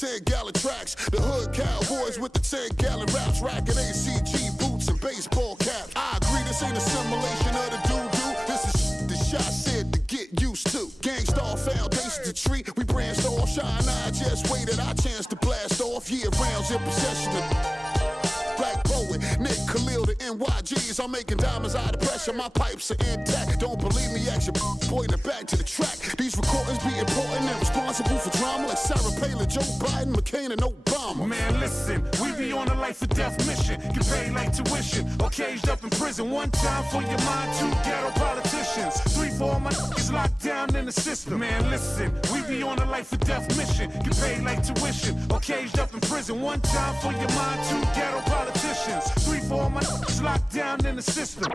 10-gallon tracks. The hood cowboys with the 10-gallon raps, racking ACG boots and baseball caps. I agree, this ain't a simulation of the doo-doo. This is the shot said to get used to. Gangstar foundation to treat, we branched off. Shine, I just waited our chance to blast off. Year rounds in possession of Black Poet, Nick Khalil, the NYGs. I'm making diamonds out of pressure, my pipes are intact. Don't believe me, ask your boy to back to the track. These recordings be important and responsible for drama like Sarah Palin, Joe Biden, McCain, and Obama. Man, listen, we be on a life or death mission. Get paid like tuition or caged up in prison. One time for your mind, two ghetto politicians. 3 for all my niggas locked down in the system. Man, listen, we be on a life or death mission. Get paid like tuition or caged up in prison. One time for your mind, two ghetto politicians. 3 for all my niggas locked down in the system.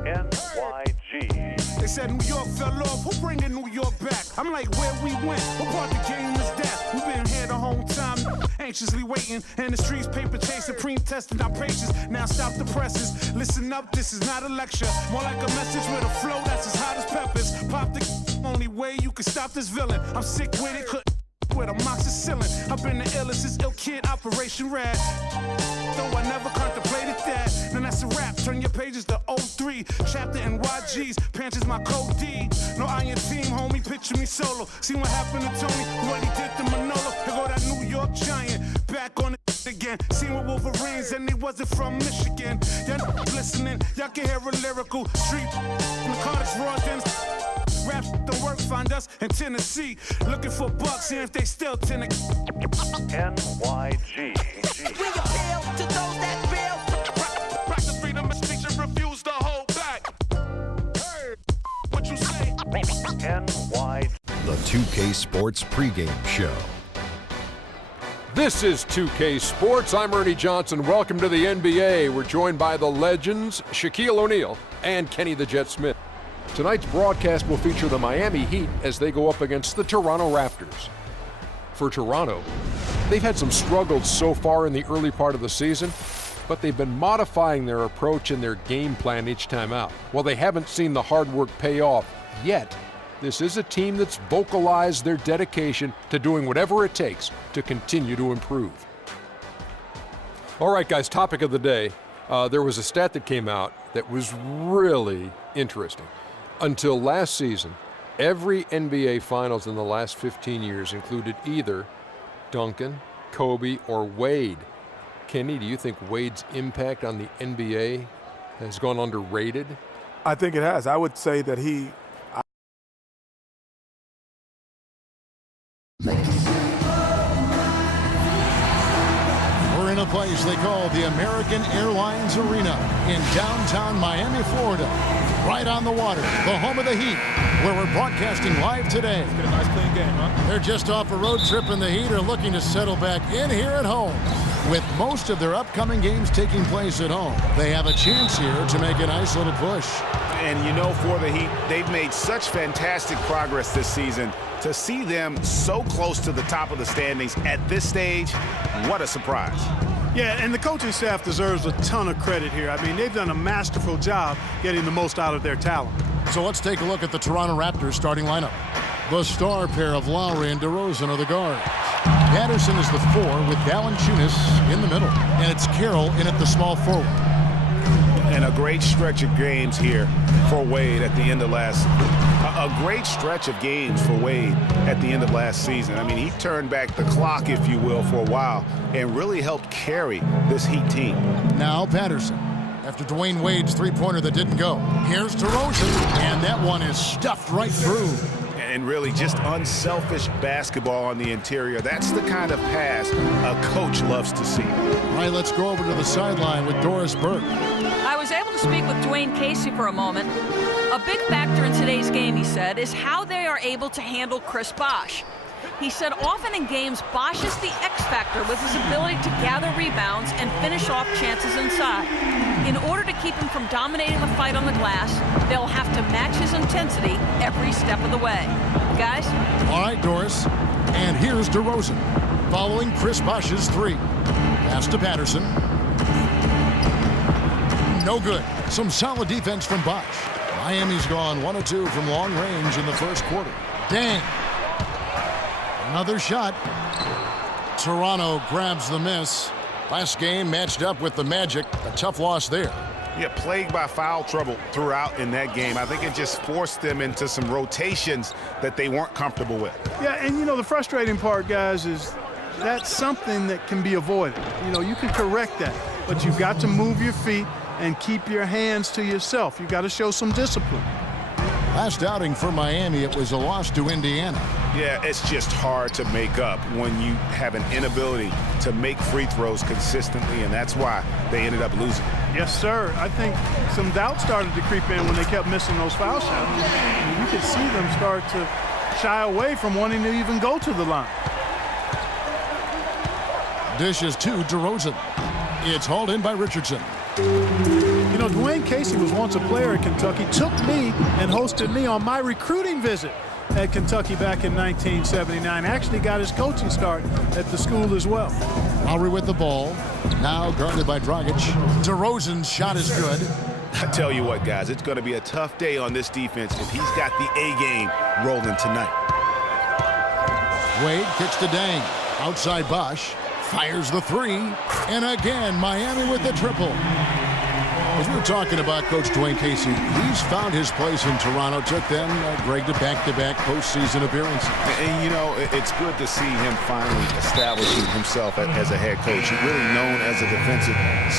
NYG. They said New York fell off. Who bringing New York back? I'm like, where we went? What part the game is that? We've been here the whole time, anxiously waiting. And the streets paper chasing, testing our patience. Now stop the presses. Listen up, this is not a lecture. More like a message with a flow that's as hot as peppers. Pop the only way you can stop this villain. I'm sick with it, couldn't with amoxicillin. I've been the illest, this ill kid, Operation Rad. Though I never contemplated that. Then that's a rap, turn your pages to 03. Chapter NYG's, Pants is my code D. No iron team, homie, picture me solo. See what happened to Tony, what he did to Manolo. Here go that New York Giant, back on it again. Seen with Wolverines and he wasn't from Michigan. Y'all listening, y'all can hear a lyrical street. Narcotics, raw dens. Rap don't work, find us in Tennessee. Looking for bucks, see if they still tend to NYG. We appeal to those that feel. Practice freedom of speech and refuse to hold back. Hey, what you say? NYG. The 2K Sports pregame show. This is 2K Sports. I'm Ernie Johnson. Welcome to the NBA. We're joined by the legends Shaquille O'Neal and Kenny the Jet Smith. Tonight's broadcast will feature the Miami Heat as they go up against the Toronto Raptors. For Toronto, they've had some struggles so far in the early part of the season, but they've been modifying their approach and their game plan each time out. While they haven't seen the hard work pay off yet, this is a team that's vocalized their dedication to doing whatever it takes to continue to improve. All right, guys, topic of the day. There was a stat that came out that was really interesting. Until last season, every NBA Finals in the last 15 years included either Duncan, Kobe, or Wade. Kenny, do you think Wade's impact on the NBA has gone underrated? I think it has. I would say that he... We're in a place they call the American Airlines Arena in downtown Miami, Florida. Right on the water, the home of the Heat, where we're broadcasting live today. Get a nice clean game, huh? They're just off a road trip, and the Heat are looking to settle back in here at home. With most of their upcoming games taking place at home, they have a chance here to make a nice little push. And you know, for the Heat, they've made such fantastic progress this season. To see them so close to the top of the standings at this stage, what a surprise. Yeah, and the coaching staff deserves a ton of credit here. I mean, they've done a masterful job getting the most out of their talent. So let's take a look at the Toronto Raptors starting lineup. The star pair of Lowry and DeRozan are the guards. Patterson is the 4 with Valanciunas in the middle. And it's Carroll in at the small forward. And a great stretch of games here for Wade at the end of last season. I mean, he turned back the clock, if you will, for a while and really helped carry this Heat team. Now Patterson, after Dwayne Wade's three-pointer that didn't go. Here's DeRozan, and that one is stuffed right through. And really just unselfish basketball on the interior. That's the kind of pass a coach loves to see. All right, let's go over to the sideline with Doris Burke. I was able to speak with Dwayne Casey for a moment. A big factor in today's game, he said, is how they are able to handle Chris Bosh. He said often in games, Bosh is the X factor with his ability to gather rebounds and finish off chances inside. In order to keep him from dominating the fight on the glass, they'll have to match his intensity every step of the way. Guys? All right, Doris. And here's DeRozan, following Chris Bosh's 3. Pass to Patterson. No good. Some solid defense from Bosh. Miami's gone 1 of 2 from long range in the first quarter. Dang. Another shot. Toronto grabs the miss. Last game matched up with the Magic. A tough loss there. Yeah, plagued by foul trouble throughout in that game. I think it just forced them into some rotations that they weren't comfortable with. Yeah, and the frustrating part, guys, is that's something that can be avoided. You can correct that, but you've got to move your feet and keep your hands to yourself. You've got to show some discipline. Last outing for Miami, it was a loss to Indiana. Yeah, it's just hard to make up when you have an inability to make free throws consistently, and that's why they ended up losing. Yes, sir. I think some doubt started to creep in when they kept missing those foul shots. You could see them start to shy away from wanting to even go to the line. Dishes to DeRozan. It's hauled in by Richardson. Dwayne Casey was once a player at Kentucky, took me and hosted me on my recruiting visit at Kentucky back in 1979. Actually got his coaching start at the school as well. Lowry with the ball. Now guarded by Dragic. DeRozan's shot is good. I tell you what, guys, it's going to be a tough day on this defense if he's got the A game rolling tonight. Wade kicks to Dang. Outside Bosch. Fires the three. And again, Miami with the triple. As we were talking about Coach Dwayne Casey, he's found his place in Toronto. Took them, Greg, to back-to-back postseason appearances. And, it's good to see him finally establishing himself as a head coach. He's really known as a defensive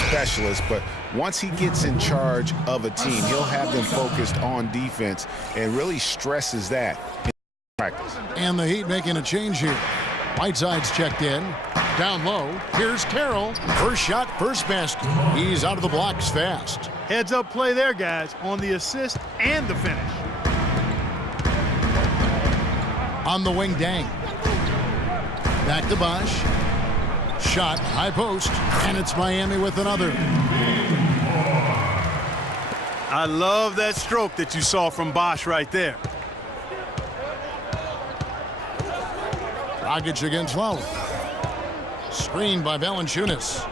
specialist, but once he gets in charge of a team, he'll have them focused on defense and really stresses that in practice. And the Heat making a change here. Whiteside's checked in. Down low. Here's Carroll. First shot, first basket. He's out of the blocks fast. Heads up play there, guys, on the assist and the finish. On the wing, Dang. Back to Bosch. Shot, high post, and it's Miami with another. I love that stroke that you saw from Bosch right there. Dragic against Lowry. Screened by Valanciunas.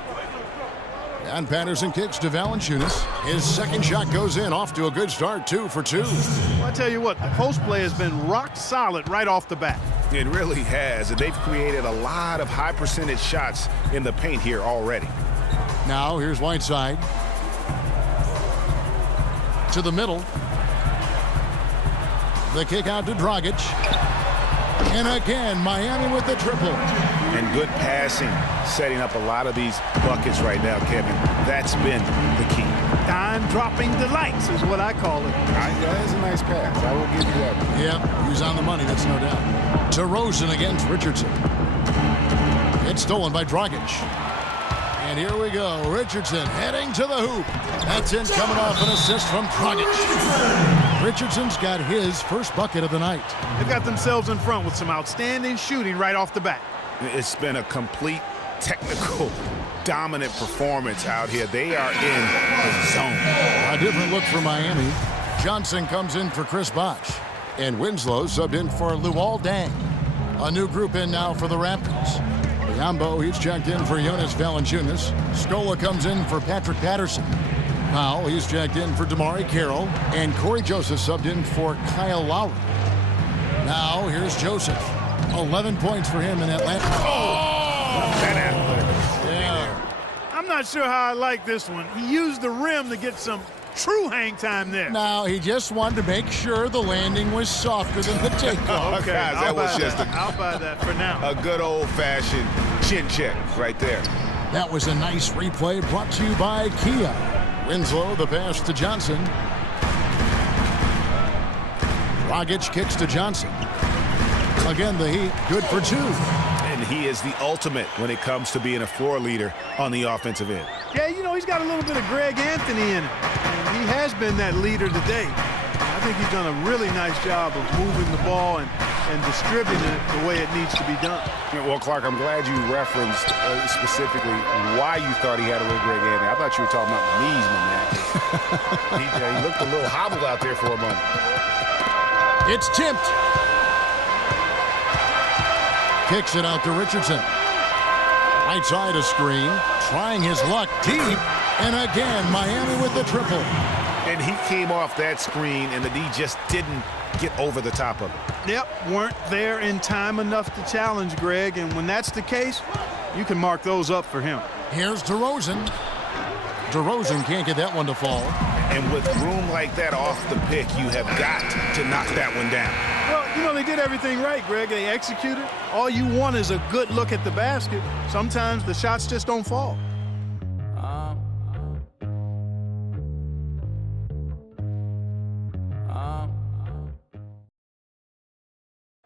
And Patterson kicks to Valanciunas. His second shot goes in, off to a good start, 2 for 2. Well, I tell you what, the post play has been rock solid right off the bat. It really has, and they've created a lot of high percentage shots in the paint here already. Now here's Whiteside. To the middle. The kick out to Dragic. And again, Miami with the triple. And good passing, setting up a lot of these buckets right now, Kevin. That's been the key. Dime-dropping delights is what I call it. That is a nice pass. I will give you that. Yep, he was on the money, that's no doubt. DeRozan against Richardson. It's stolen by Dragic. And here we go. Richardson heading to the hoop. That's in, coming off an assist from Dragic. Richardson's got his first bucket of the night. They've got themselves in front with some outstanding shooting right off the bat. It's been a complete technical dominant performance out here. They are in the zone. A different look for Miami. Johnson comes in for Chris Bosh. And Winslow subbed in for Luol Deng. A new group in now for the Raptors. Yambo, he's checked in for Jonas Valanciunas. Scola comes in for Patrick Patterson. Powell, he's checked in for DeMarre Carroll. And Corey Joseph subbed in for Kyle Lowry. Now, here's Joseph. 11 points for him in Atlanta. Yeah. I'm not sure how I like this one. He used the rim to get some true hang time there. Now, he just wanted to make sure the landing was softer than the takeoff. Okay, guys, that was just I'll buy that for now. A good old-fashioned chin check right there. That was a nice replay brought to you by Kia. Winslow, the pass to Johnson. Dragic kicks to Johnson. Again, the Heat, good for two. And he is the ultimate when it comes to being a floor leader on the offensive end. Yeah, you know, he's got a little bit of Greg Anthony in it. And he has been that leader today. I think he's done a really nice job of moving the ball and distributing it the way it needs to be done. Well, Clark, I'm glad you referenced specifically why you thought he had a little Greg Anthony. I thought you were talking about the knees, my man. He looked a little hobbled out there for a moment. It's tipped. Kicks it out to Richardson. Right side a screen. Trying his luck deep. And again, Miami with the triple. And he came off that screen, and the D just didn't get over the top of it. Yep, weren't there in time enough to challenge, Greg, and when that's the case, you can mark those up for him. Here's DeRozan. DeRozan can't get that one to fall. And with room like that off the pick, you have got to knock that one down. Well, you know, they did everything right, Greg. They executed. All you want is a good look at the basket. Sometimes the shots just don't fall.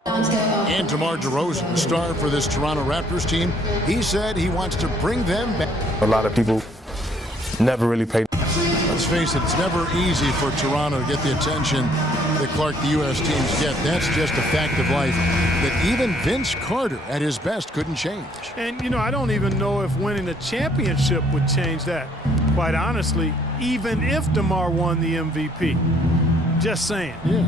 And DeMar DeRozan, star for this Toronto Raptors team, he said he wants to bring them back. A lot of people never really paid. Let's face it, it's never easy for Toronto to get the attention that Clark, the U.S. teams get. That's just a fact of life that even Vince Carter at his best couldn't change. And, you know, I don't even know if winning a championship would change that. Quite honestly, even if DeMar won the MVP. Just saying. Yeah.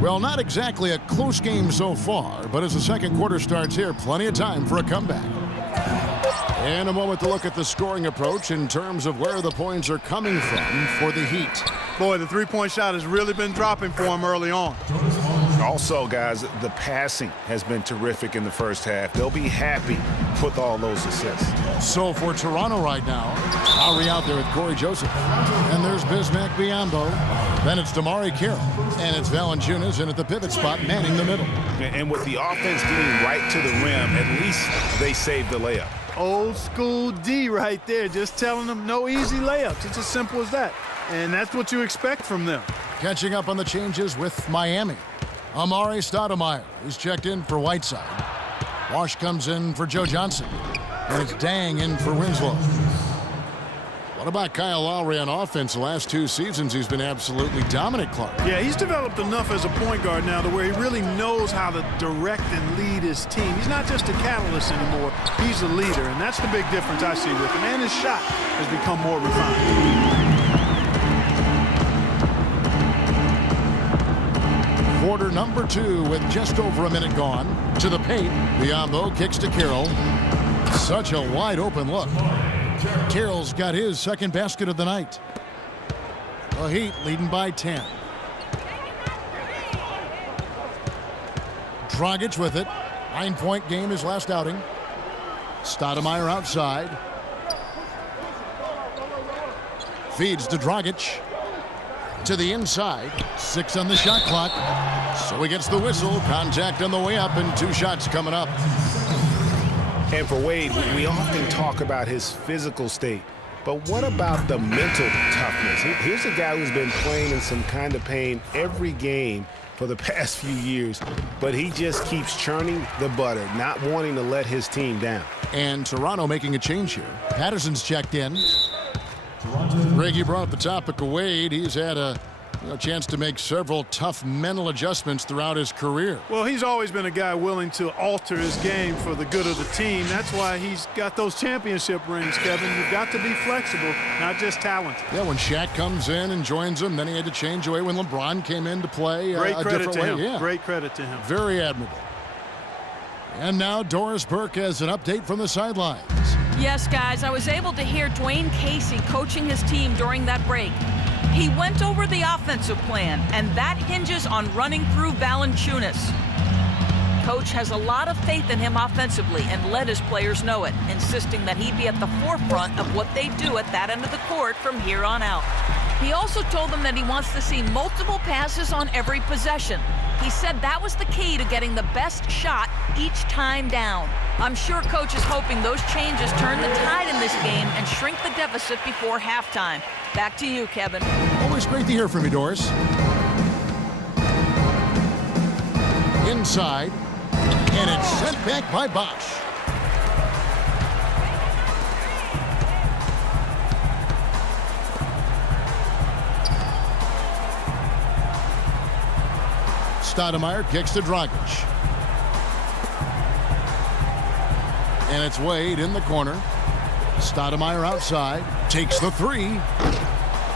Well, not exactly a close game so far, but as the second quarter starts here, plenty of time for a comeback. And a moment to look at the scoring approach in terms of where the points are coming from for the Heat. Boy, the three-point shot has really been dropping for him early on. Also, guys, the passing has been terrific in the first half. They'll be happy with all those assists. So for Toronto right now, Lowry out there with Corey Joseph. And there's Bismack Biyombo. Then it's Damari Carroll. And it's Valanciunas in at the pivot spot, manning the middle. And with the offense getting right to the rim, at least they saved the layup. Old school D right there, just telling them no easy layups. It's as simple as that. And that's what you expect from them. Catching up on the changes with Miami. Amari Stoudemire is checked in for Whiteside. Wash comes in for Joe Johnson. And it's Dang in for Winslow. What about Kyle Lowry on offense? The last two seasons, he's been absolutely dominant, Clark. Yeah, he's developed enough as a point guard now to where he really knows how to direct and lead his team. He's not just a catalyst anymore. He's a leader, and that's the big difference I see with him. And his shot has become more refined. Quarter number 2 with just over a minute gone. To the paint, Biyombo kicks to Carroll. Such a wide open look. Carroll's got his second basket of the night. The Heat leading by 10. Dragic with it. 9-point game his last outing. Stoudemire outside. Feeds to Dragic. To the inside. 6 on the shot clock. So he gets the whistle. Contact on the way up and 2 shots coming up. And for Wade, we often talk about his physical state, but what about the mental toughness? Here's a guy who's been playing in some kind of pain every game for the past few years, but he just keeps churning the butter, not wanting to let his team down. And Toronto making a change here. Patterson's checked in. Greg, you brought up the topic of Wade. He's had a chance to make several tough mental adjustments throughout his career. Well, he's always been a guy willing to alter his game for the good of the team. That's why he's got those championship rings, Kevin. You've got to be flexible, not just talented. Yeah, when Shaq comes in and joins him, then he had to change away when LeBron came in to play Great a credit different to way. him. Yeah. Great credit to him. Very admirable. And now Doris Burke has an update from the sidelines. Yes, guys, I was able to hear Dwayne Casey coaching his team during that break. He went over the offensive plan, and that hinges on running through Valanciunas. Coach has a lot of faith in him offensively and let his players know it, insisting that he be at the forefront of what they do at that end of the court from here on out. He also told them that he wants to see multiple passes on every possession. He said that was the key to getting the best shot each time down. I'm sure Coach is hoping those changes turn the tide in this game and shrink the deficit before halftime. Back to you, Kevin. Always great to hear from you, Doris. Inside, and it's sent back by Bosch. Stoudemire kicks to Dragic. And it's Wade in the corner. Stoudemire outside, takes the 3.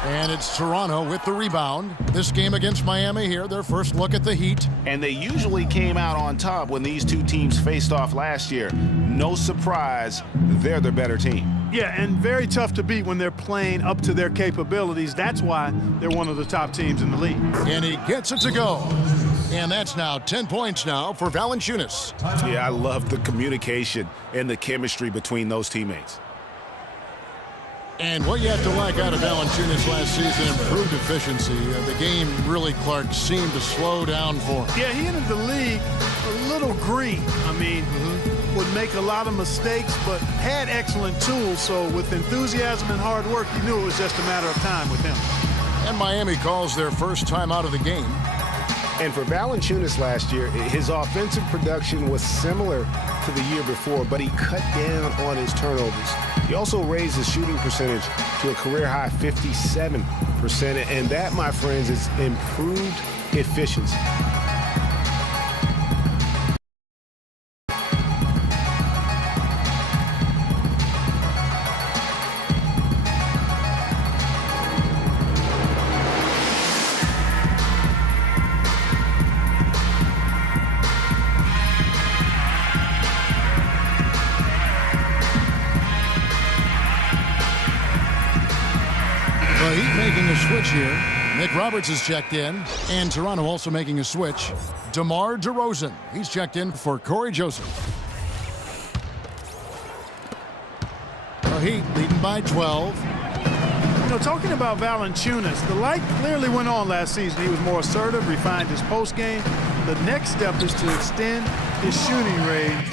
And it's Toronto with the rebound. This game against Miami here, their first look at the Heat. And they usually came out on top when these two teams faced off last year. No surprise, they're the better team. Yeah, and very tough to beat when they're playing up to their capabilities. That's why they're one of the top teams in the league. And he gets it to go. And that's now 10 points now for Valanciunas. Yeah, I love the communication and the chemistry between those teammates. And what you have to like out of Valanciunas last season, improved efficiency. The game really, Clark, seemed to slow down for him. Yeah, he entered the league a little green. I mean, would make a lot of mistakes, but had excellent tools. So with enthusiasm and hard work, you knew it was just a matter of time with him. And Miami calls their first time out of the game. And for Valanciunas last year, his offensive production was similar to the year before, but he cut down on his turnovers. He also raised his shooting percentage to a career-high 57%, and that, my friends, is improved efficiency. The Heat making a switch here. Nick Roberts is checked in. And Toronto also making a switch. DeMar DeRozan. He's checked in for Corey Joseph. The Heat leading by 12. You know, talking about Valanciunas, the light clearly went on last season. He was more assertive, refined his post game. The next step is to extend his shooting range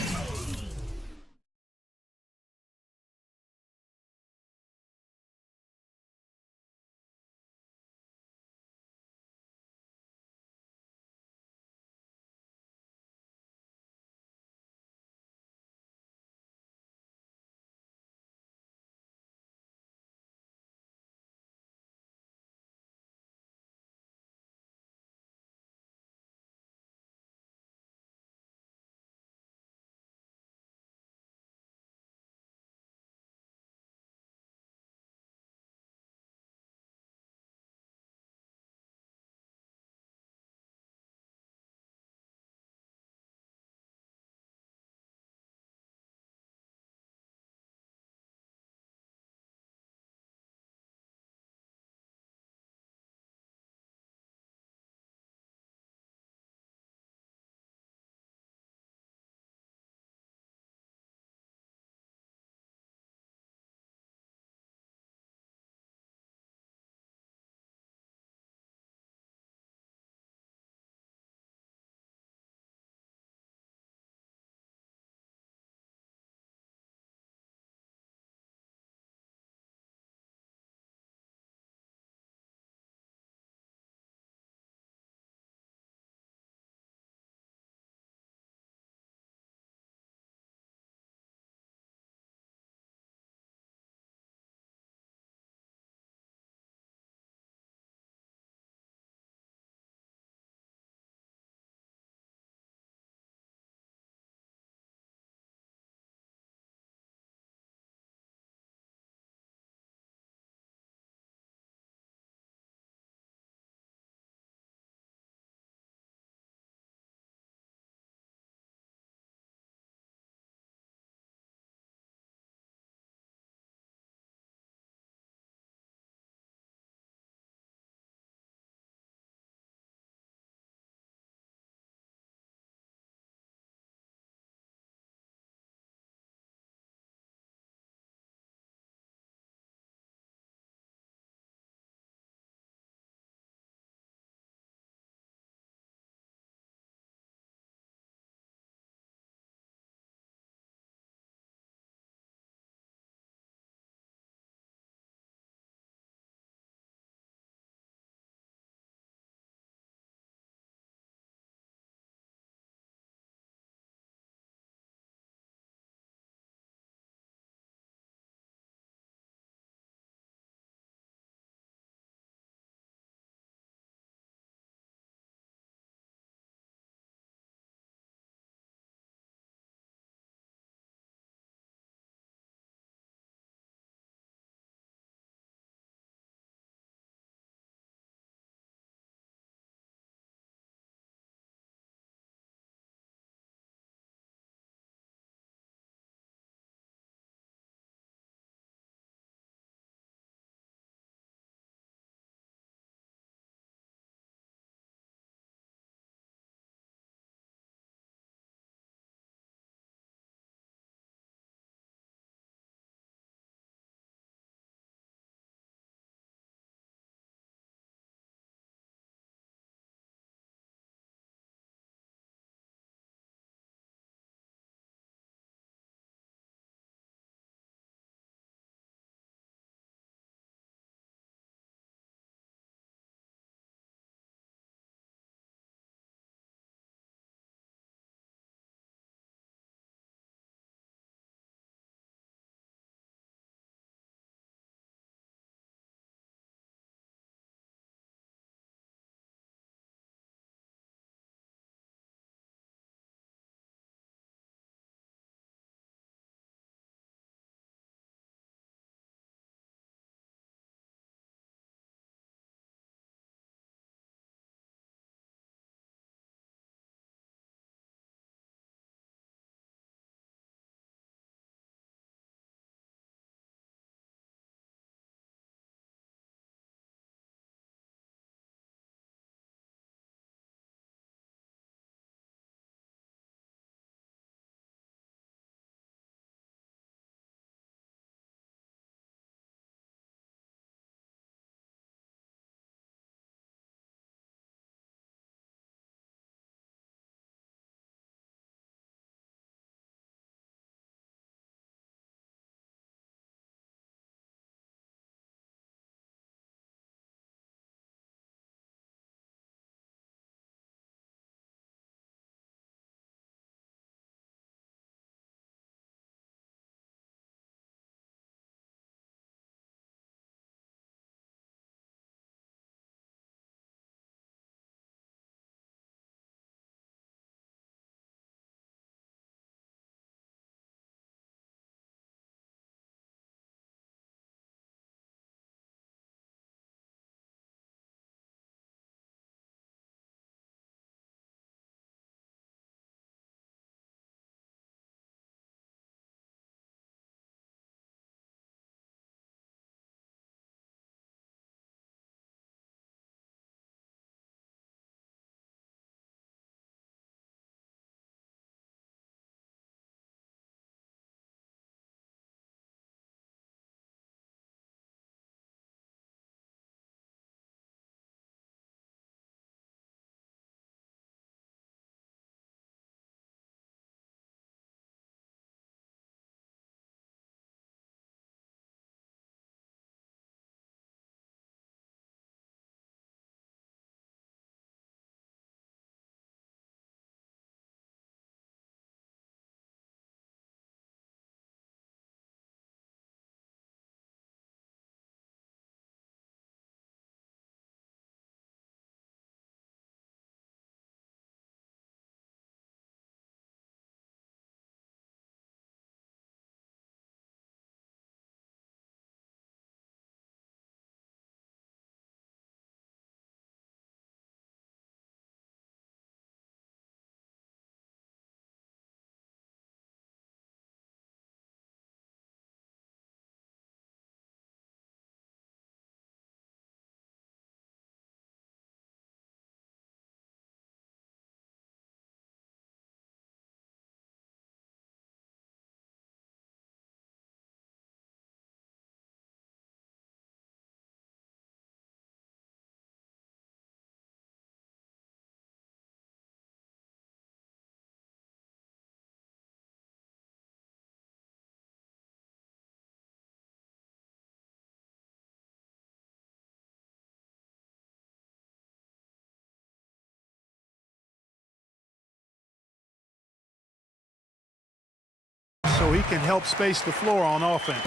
so he can help space the floor on offense.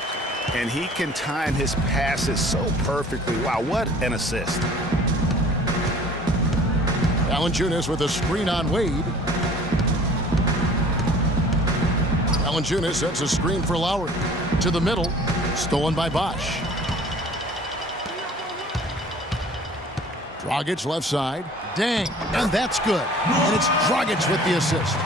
And he can time his passes so perfectly. Wow, what an assist. Valanciunas with a screen on Wade. Valanciunas sets a screen for Lowry. To the middle, stolen by Bosch. Dragic left side. Dang, and that's good. And it's Dragic with the assist.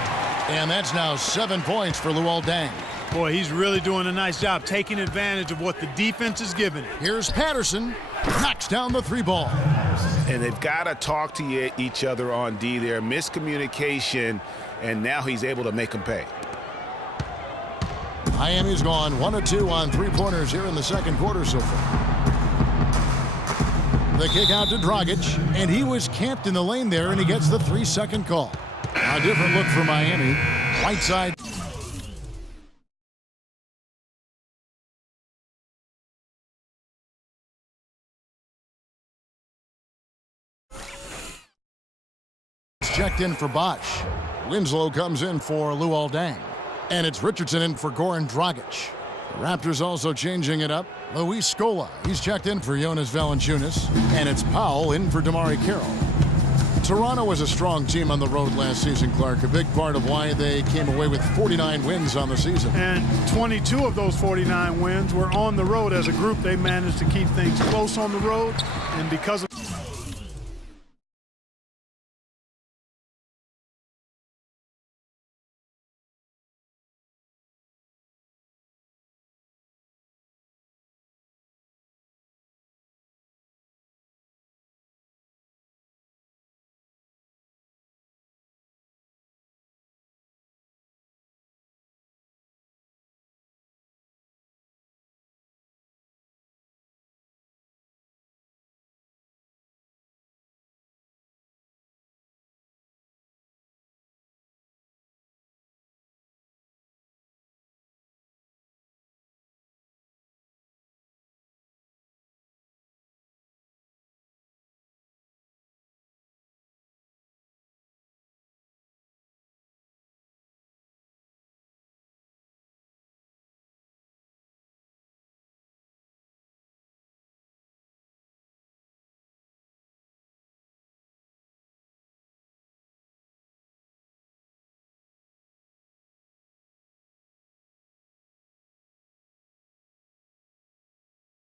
And that's now 7 points for Luol Deng. Boy, he's really doing a nice job taking advantage of what the defense is giving him. Here's Patterson. Knocks down the 3-ball. And they've got to talk to each other on D there. Miscommunication, and now he's able to make them pay. Miami's gone 1 of 2 on 3-pointers here in the second quarter so far. The kick out to Dragic, and he was camped in the lane there, and he gets the 3-second call. A different look for Miami. Whiteside. Checked in for Bosch. Winslow comes in for Luol Deng. And it's Richardson in for Goran Dragic. The Raptors also changing it up. Luis Scola, he's checked in for Jonas Valanciunas. And it's Powell in for DeMarre Carroll. Toronto was a strong team on the road last season, Clark. A big part of why they came away with 49 wins on the season. And 22 of those 49 wins were on the road. As a group, they managed to keep things close on the road. And because of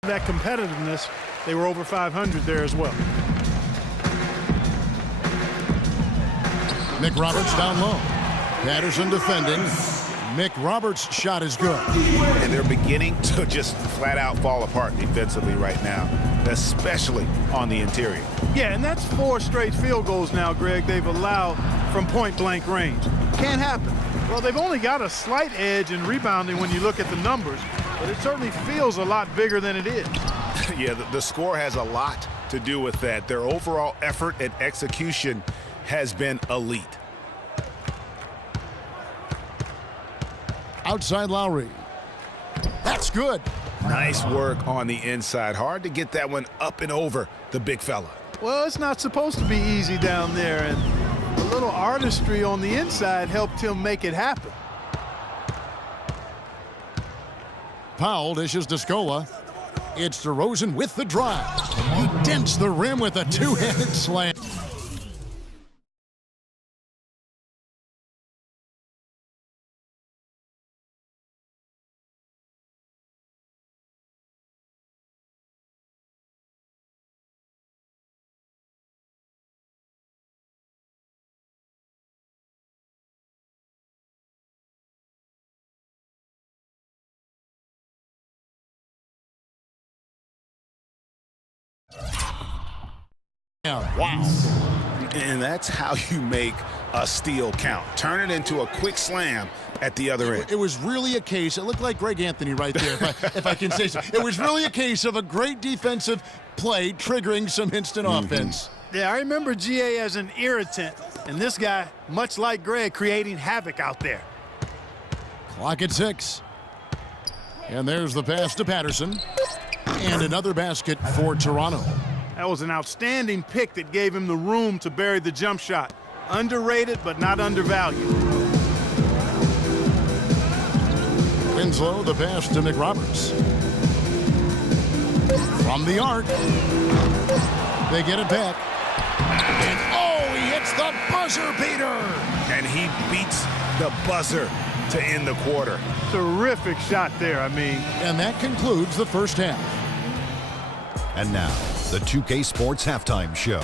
that competitiveness, they were over 500 there as well. Mick Roberts down low. Patterson defending. Mick Roberts' shot is good. And they're beginning to just flat out fall apart defensively right now, especially on the interior. Yeah, and that's 4 straight field goals now, Greg, they've allowed from point-blank range. Can't happen. Well, they've only got a slight edge in rebounding when you look at the numbers, but it certainly feels a lot bigger than it is. Yeah, the score has a lot to do with that. Their overall effort and execution has been elite. Outside Lowry. That's good. Nice work on the inside. Hard to get that one up and over the big fella. Well, it's not supposed to be easy down there, and a little artistry on the inside helped him make it happen. Powell dishes to Scola. It's DeRozan with the drive. And he dents the rim with a two-handed slam. Wow. And that's how you make a steal count. Turn it into a quick slam at the other end. It was really a case, it looked like Greg Anthony right there, if I can say so. It was really a case of a great defensive play triggering some instant offense. Yeah, I remember GA as an irritant, and this guy, much like Greg, creating havoc out there. Clock at 6. And there's the pass to Patterson. And another basket for Toronto. That was an outstanding pick that gave him the room to bury the jump shot. Underrated, but not undervalued. Winslow, the pass to McRoberts. From the arc. They get it back. And oh, he hits the buzzer beater. And he beats the buzzer to end the quarter. Terrific shot there, And that concludes the first half. And now, the 2K Sports Halftime Show.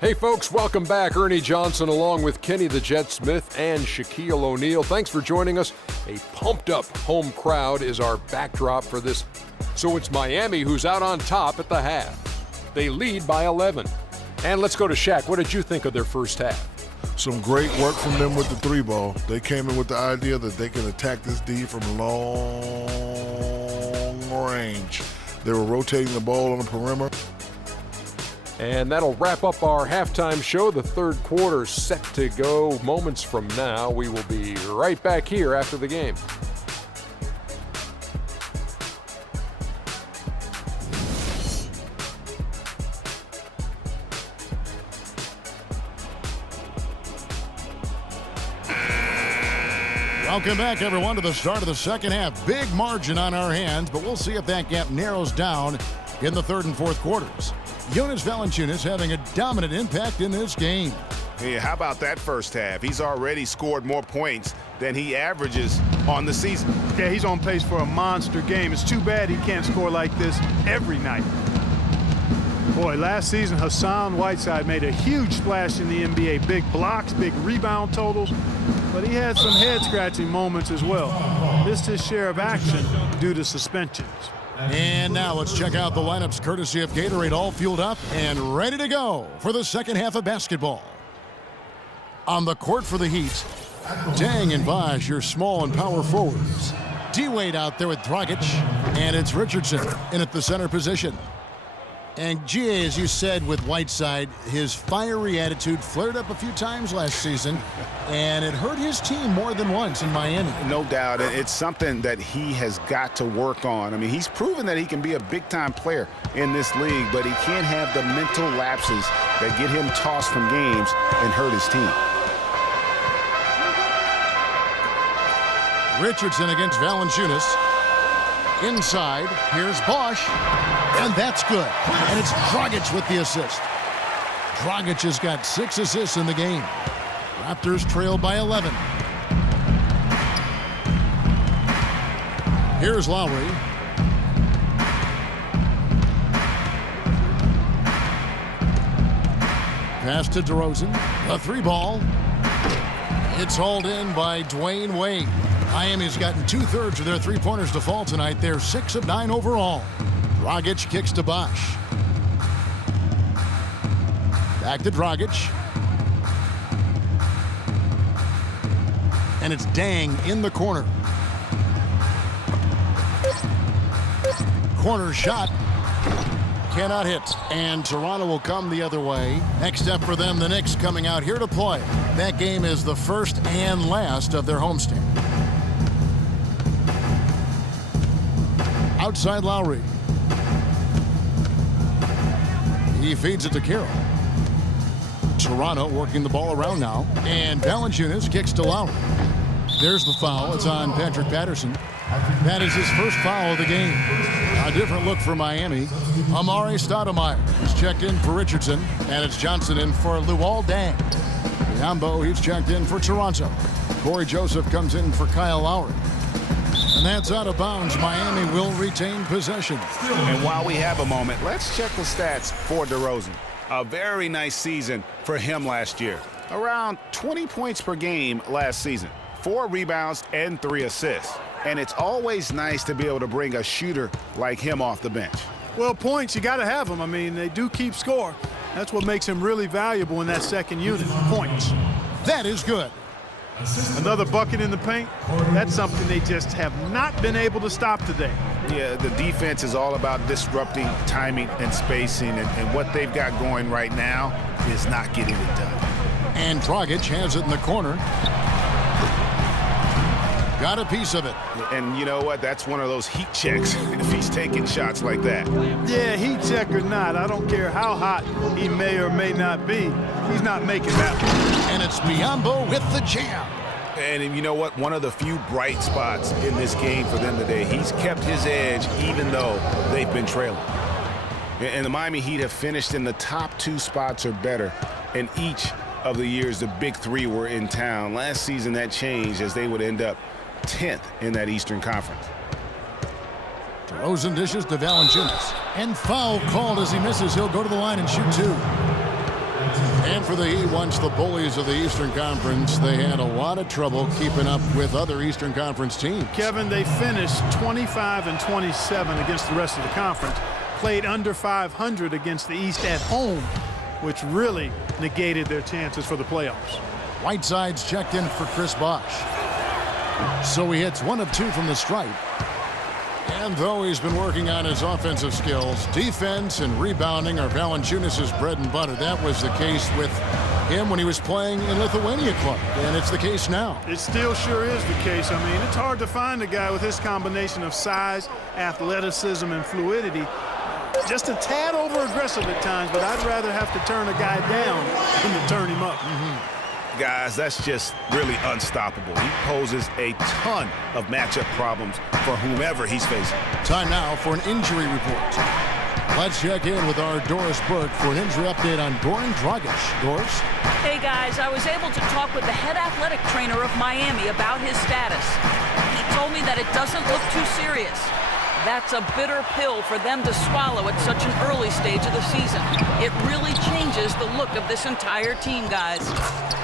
Hey folks, welcome back. Ernie Johnson along with Kenny the Jet Smith and Shaquille O'Neal. Thanks for joining us. A pumped up home crowd is our backdrop for this. So it's Miami who's out on top at the half. They lead by 11. And let's go to Shaq. What did you think of their first half? Some great work from them with the three ball. They came in with the idea that they can attack this D from long range. They were rotating the ball on the perimeter. And that'll wrap up our halftime show. The third quarter set to go moments from now. We will be right back here after the game. Welcome back, everyone, to the start of the second half. Big margin on our hands, but we'll see if that gap narrows down in the third and fourth quarters. Jonas Valanciunas having a dominant impact in this game. Hey, how about that first half? He's already scored more points than he averages on the season. Yeah, he's on pace for a monster game. It's too bad he can't score like this every night. Boy, last season, Hassan Whiteside made a huge splash in the NBA. Big blocks, big rebound totals, but he had some head-scratching moments as well. Missed his share of action due to suspensions. And now let's check out the lineups courtesy of Gatorade, all fueled up and ready to go for the second half of basketball. On the court for the Heat, Dang and Bosh, your small and power forwards. D-Wade out there with Dragic, and it's Richardson in at the center position. And GA, as you said with Whiteside, his fiery attitude flared up a few times last season, and it hurt his team more than once in Miami. No doubt. It's something that he has got to work on. I mean, he's proven that he can be a big-time player in this league, but he can't have the mental lapses that get him tossed from games and hurt his team. Richardson against Valanciunas. Inside, here's Bosh, and that's good. And it's Dragic with the assist. Dragic has got 6 assists in the game. Raptors trail by 11. Here's Lowry. Pass to DeRozan. A 3-ball. It's hauled in by Dwayne Wade. Miami's gotten 2/3 of their three-pointers to fall tonight. They're 6 of 9 overall. Dragic kicks to Bosh. Back to Dragic. And it's Dang in the corner. Corner shot. Cannot hit. And Toronto will come the other way. Next up for them, the Knicks coming out here to play. That game is the first and last of their homestand. Outside Lowry. He feeds it to Carroll. Toronto working the ball around now. And Valanciunas kicks to Lowry. There's the foul. It's on Patrick Patterson. That is his first foul of the game. A different look for Miami. Amare Stoudemire is checked in for Richardson. And it's Johnson in for Luol Deng. Yambo, he's checked in for Toronto. Corey Joseph comes in for Kyle Lowry. And that's out of bounds. Miami will retain possession. And while we have a moment, let's check the stats for DeRozan. A very nice season for him last year. Around 20 points per game last season. 4 rebounds and 3 assists. And it's always nice to be able to bring a shooter like him off the bench. Well, points, you got to have them. I mean, they do keep score. That's what makes him really valuable in that second unit, points. That is good. Another bucket in the paint, that's something they just have not been able to stop today. Yeah, the defense is all about disrupting timing and spacing, and what they've got going right now is not getting it done. And Dragic has it in the corner. got a piece of it. And you know what? That's one of those heat checks if he's taking shots like that. Yeah, heat check or not, I don't care how hot he may or may not be. He's not making that one. And it's Biyombo with the jam. And you know what? One of the few bright spots in this game for them today. He's kept his edge even though they've been trailing. And the Miami Heat have finished in the top 2 spots or better in each of the years the big 3 were in town. Last season that changed as they would end up 10th in that Eastern Conference. DeRozan dishes to Valanciunas. And foul called as he misses. He'll go to the line and shoot 2. And for the Heat, once the bullies of the Eastern Conference, they had a lot of trouble keeping up with other Eastern Conference teams. Kevin, they finished 25-27 against the rest of the conference. Played under 500 against the East at home, which really negated their chances for the playoffs. Whiteside's checked in for Chris Bosh. So he hits 1 of 2 from the stripe. And though he's been working on his offensive skills, defense and rebounding are Valanciunas' bread and butter. That was the case with him when he was playing in Lithuania Club, and it's the case now. It still sure is the case. I mean, it's hard to find a guy with his combination of size, athleticism, and fluidity. Just a tad over-aggressive at times, but I'd rather have to turn a guy down than to turn him up. Guys, that's just really unstoppable. He poses a ton of matchup problems for whomever he's facing. Time now for an injury report. Let's check in with our Doris Burke for an injury update on Goran Dragic. Doris? Hey guys, I was able to talk with the head athletic trainer of Miami about his status. He told me that it doesn't look too serious. That's a bitter pill for them to swallow at such an early stage of the season. It really changes the look of this entire team, guys.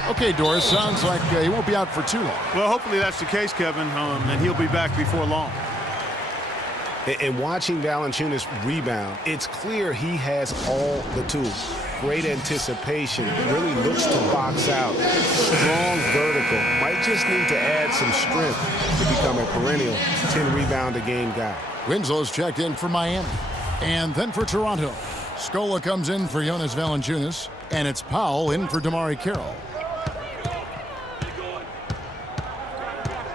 Okay, Doris, sounds like he won't be out for too long. Well, hopefully that's the case, Kevin, and he'll be back before long. And watching Valanciunas rebound, it's clear he has all the tools. Great anticipation, really looks to box out. Strong vertical, might just need to add some strength to become a perennial 10-rebound-a-game guy. Winslow's checked in for Miami. And then for Toronto, Scola comes in for Jonas Valanciunas, and it's Powell in for Damari Carroll.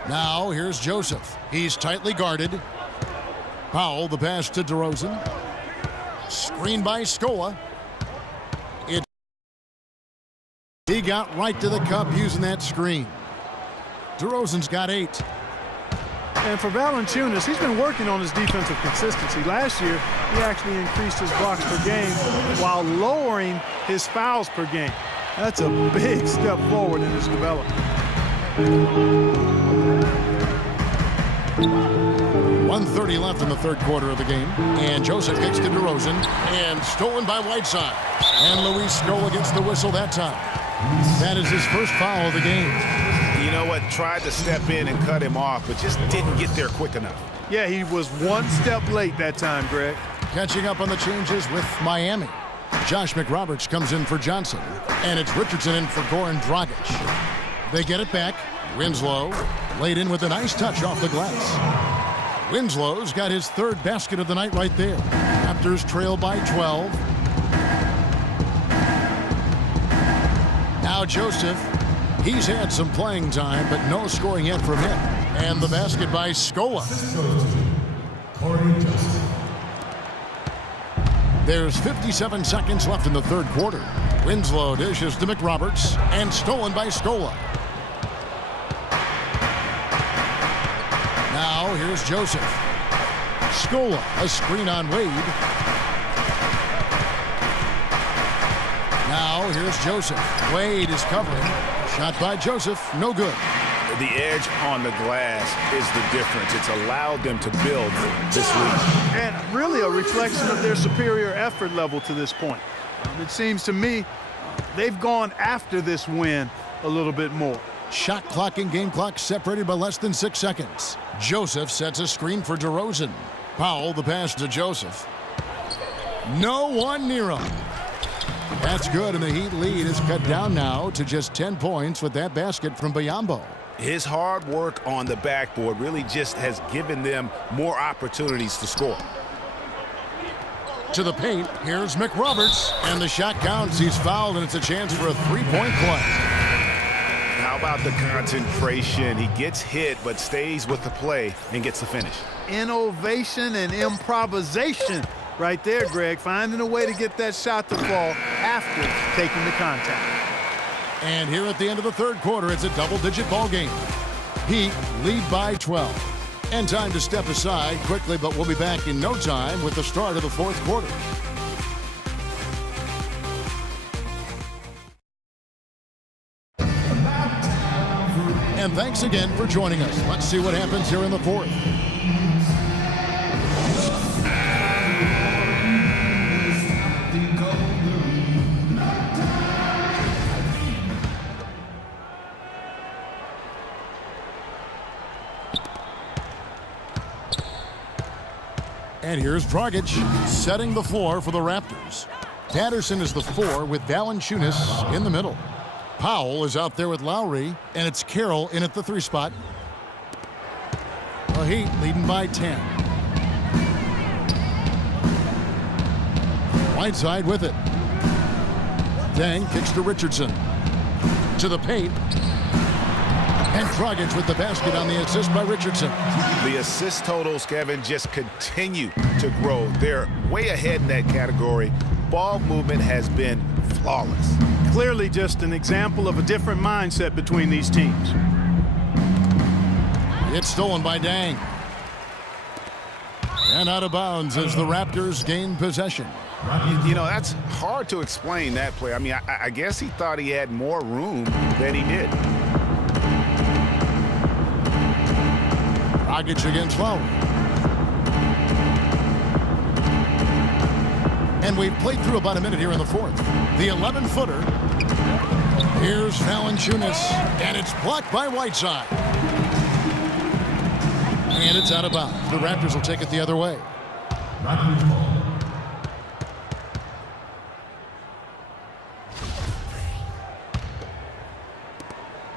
Now here's Joseph. He's tightly guarded. Powell, the pass to DeRozan. Screen by Scola. He got right to the cup using that screen. DeRozan's got 8. And for Valanciunas, he's been working on his defensive consistency. Last year, he actually increased his blocks per game while lowering his fouls per game. That's a big step forward in his development. 1:30 left in the third quarter of the game. And Joseph kicks to DeRozan. And stolen by Whiteside. And Luis Scola gets the whistle that time. That is his first foul of the game. You know what? Tried to step in and cut him off, but just didn't get there quick enough. Yeah, he was 1 step late that time, Greg. Catching up on the changes with Miami. Josh McRoberts comes in for Johnson. And it's Richardson in for Goran Dragic. They get it back. Winslow laid in with a nice touch off the glass. Winslow's got his 3rd basket of the night right there. Raptors trail by 12. Now Joseph, he's had some playing time, but no scoring yet from him. And the basket by Scola. There's 57 seconds left in the third quarter. Winslow dishes to McRoberts, and stolen by Scola. Now here's Joseph. Scola, a screen on Wade. Now here's Joseph. Wade is covering. Shot by Joseph, no good. The edge on the glass is the difference. It's allowed them to build this lead. And really a reflection of their superior effort level to this point. It seems to me they've gone after this win a little bit more. Shot clock and game clock separated by less than 6 seconds. Joseph sets a screen for DeRozan. Powell, the pass to Joseph. No one near him. That's good, and the Heat lead is cut down now to just 10 points with that basket from Biyombo. His hard work on the backboard really just has given them more opportunities to score. To the paint, here's McRoberts, and the shot counts. He's fouled, and it's a chance for a 3-point play. How about the concentration? He gets hit but stays with the play and gets the finish. Innovation and improvisation right there, Greg. Finding a way to get that shot to fall after taking the contact. And here at the end of the third quarter, it's a double-digit ball game. Heat lead by 12. And time to step aside quickly, but we'll be back in no time with the start of the fourth quarter. And thanks again for joining us. Let's see what happens here in the fourth. And here's Dragic setting the floor for the Raptors. Patterson is the 4 with Valanciunas in the middle. Powell is out there with Lowry, and it's Carroll in at the 3 spot. The Heat leading by 10. Whiteside with it. Dang kicks to Richardson. To the paint. And Dragic with the basket on the assist by Richardson. The assist totals, Kevin, just continue to grow. They're way ahead in that category. Ball movement has been flawless. Clearly just an example of a different mindset between these teams. It's stolen by Dang. And out of bounds as the Raptors gain possession. You know, that's hard to explain that play. I mean, I guess he thought he had more room than he did. Dragic against Lowry. And we've played through about a minute here in the fourth. The 11-footer. Here's Valanciunas, and it's blocked by Whiteside. And it's out of bounds. The Raptors will take it the other way.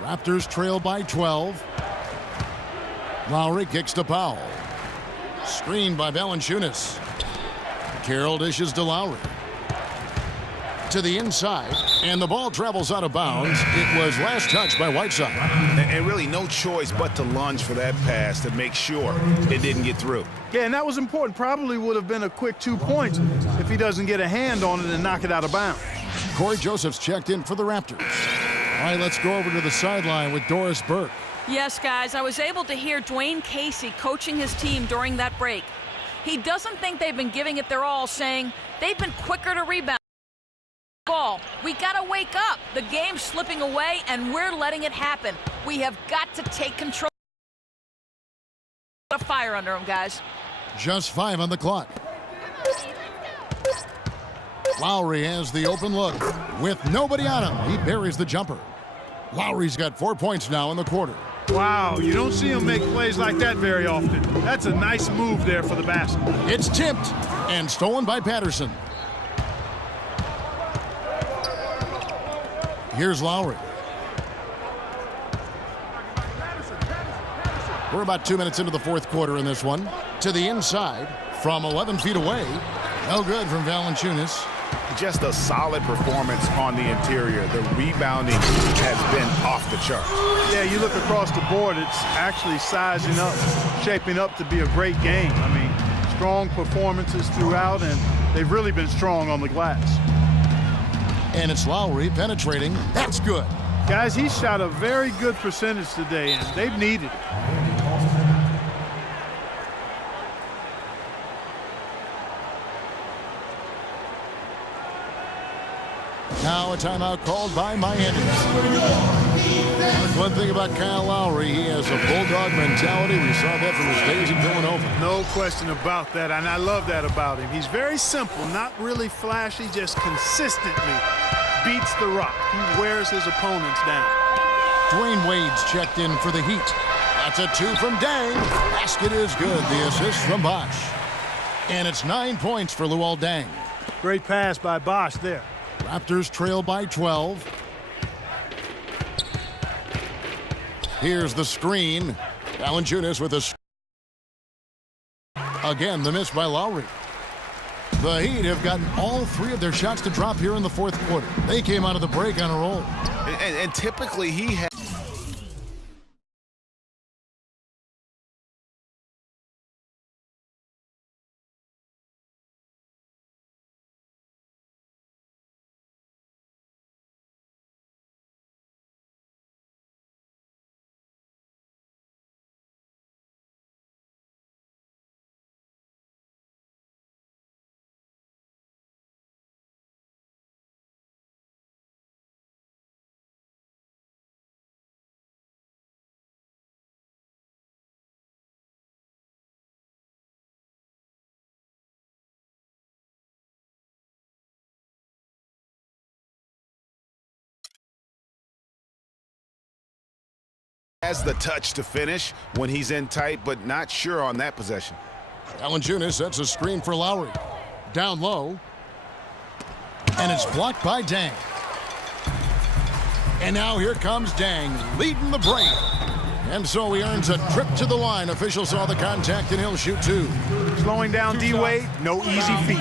Raptors trail by 12. Lowry kicks to Powell. Screened by Valanciunas. Carroll dishes to Lowry. To the inside, and the ball travels out of bounds. It was last touched by Whiteside. And really no choice but to lunge for that pass to make sure it didn't get through. Yeah, and that was important. Probably would have been a quick 2 points if he doesn't get a hand on it and knock it out of bounds. Corey Joseph's checked in for the Raptors. All right, let's go over to the sideline with Doris Burke. Yes, guys, I was able to hear Dwayne Casey coaching his team during that break. He doesn't think they've been giving it their all, saying they've been quicker to rebound. Ball. We got to wake up. The game's slipping away, and we're letting it happen. We have got to take control. Put a fire under them, guys. Just 5 on the clock. Lowry has the open look. With nobody on him, he buries the jumper. Lowry's got 4 points now in the quarter. Wow, you don't see him make plays like that very often. That's a nice move there for the basket. It's tipped and stolen by Patterson. Here's Lowry. We're about 2 minutes into the fourth quarter in this one. To the inside from 11 feet away. No good from Valanciunas. Just a solid performance on the interior. The rebounding has been off the charts. Yeah, you look across the board, it's actually sizing up, shaping up to be a great game. I mean, strong performances throughout, and they've really been strong on the glass. And it's Lowry penetrating. That's good. Guys, he shot a very good percentage today, and they've needed it. Now a timeout called by Miami. One thing about Kyle Lowry, he has a bulldog mentality. We saw that from his days in Villanova. No question about that, and I love that about him. He's very simple, not really flashy, just consistently beats the rock. He wears his opponents down. Dwayne Wade's checked in for the Heat. That's a 2 from Dang. Basket is good. The assist from Bosch. And it's 9 points for Luol Deng. Great pass by Bosch there. Raptors trail by 12. Here's the screen. Valanciunas with a again, the miss by Lowry. The Heat have gotten all 3 of their shots to drop here in the fourth quarter. They came out of the break on a roll. And typically he has. Has the touch to finish when he's in tight, but not sure on that possession. Valanciunas sets a screen for Lowry. Down low. And it's blocked by Dang. And now here comes Dang, leading the break. And so he earns a trip to the line. Official saw the contact, and he'll shoot 2. Slowing down D-Wade, no easy feat.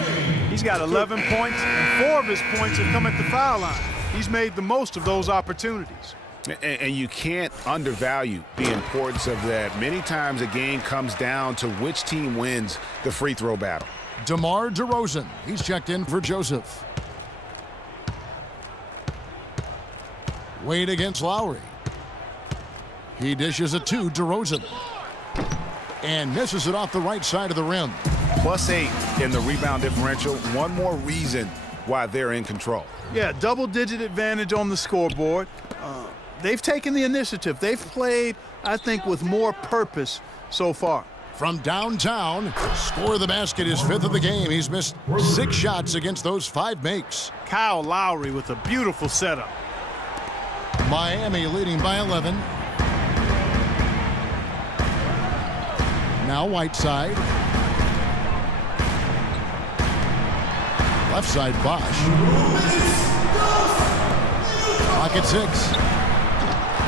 He's got 11 points, and 4 of his points have come at the foul line. He's made the most of those opportunities. And you can't undervalue the importance of that. Many times a game comes down to which team wins the free throw battle. DeMar DeRozan, he's checked in for Joseph. Wade against Lowry. He dishes it to DeRozan. And misses it off the right side of the rim. +8 in the rebound differential. One more reason why they're in control. Yeah, double-digit advantage on the scoreboard. They've taken the initiative. They've played, I think, with more purpose so far. From downtown, score of the basket is 5th of the game. He's missed 6 shots against those 5 makes. Kyle Lowry with a beautiful setup. Miami leading by 11. Now Whiteside. Left side Bosch. Pocket 6.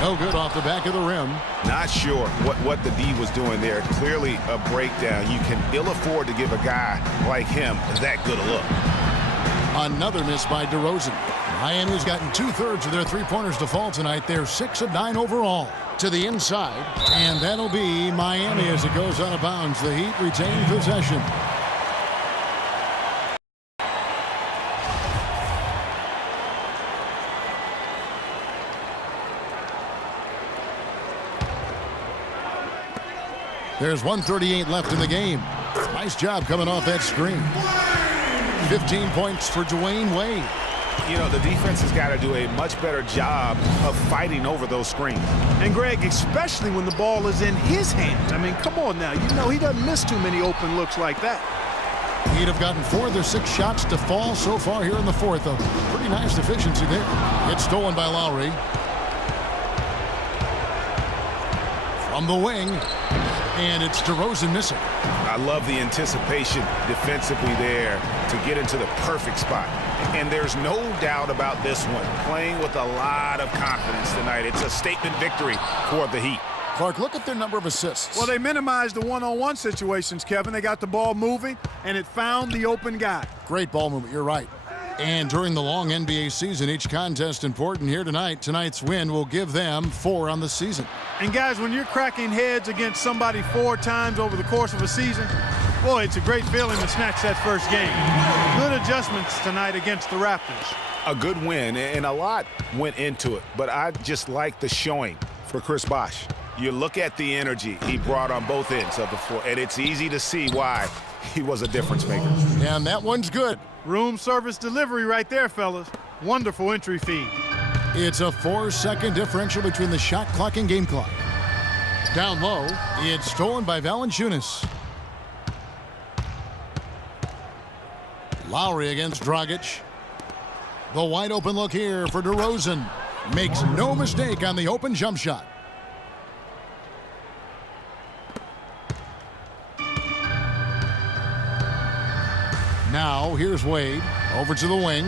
No good off the back of the rim. Not sure what the D was doing there. Clearly a breakdown. You can ill afford to give a guy like him that good a look. Another miss by DeRozan. Miami's gotten 2/3 of their three-pointers to fall tonight. They're 6 of 9 overall. To the inside, and that'll be Miami as it goes out of bounds. The Heat retain possession. There's 1:38 left in the game. Nice job coming off that screen. 15 points for Dwayne Wade. You know, the defense has got to do a much better job of fighting over those screens. And Greg, especially when the ball is in his hands. I mean, come on now. You know he doesn't miss too many open looks like that. He'd have gotten 4 of their 6 shots to fall so far here in the 4th. A pretty nice efficiency there. It's stolen by Lowry. From the wing. And it's DeRozan missing. I love the anticipation defensively there to get into the perfect spot. And there's no doubt about this one. Playing with a lot of confidence tonight. It's a statement victory for the Heat. Clark, look at their number of assists. Well, they minimized the one-on-one situations, Kevin. They got the ball moving, and it found the open guy. Great ball movement, you're right. And during the long NBA season, each contest important here tonight. Tonight's win will give them 4 on the season. And guys, when you're cracking heads against somebody 4 times over the course of a season, boy, it's a great feeling to snatch that first game. Good adjustments tonight against the Raptors. A good win, and a lot went into it, but I just like the showing for Chris Bosh. You look at the energy he brought on both ends of the floor, and it's easy to see why he was a difference maker. And that one's good. Room service delivery right there, fellas. Wonderful entry feed. It's a 4-second differential between the shot clock and game clock. Down low, it's stolen by Valanciunas. Lowry against Dragic. The wide open look here for DeRozan. Makes no mistake on the open jump shot. Now, here's Wade. Over to the wing.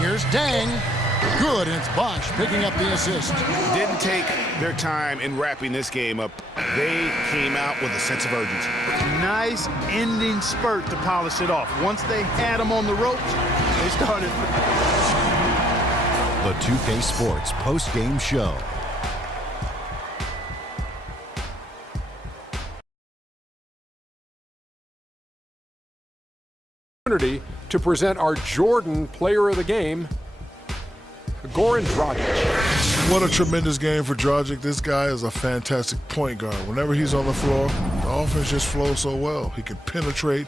Here's Dang. Good, and it's Bosh picking up the assist. Didn't take their time in wrapping this game up. They came out with a sense of urgency. Nice ending spurt to polish it off. Once they had him on the ropes, they started. The 2K Sports post-game show. To present our Jordan Player of the Game, Goran Dragic. What a tremendous game for Dragic. This guy is a fantastic point guard. Whenever he's on the floor, the offense just flows so well. He can penetrate.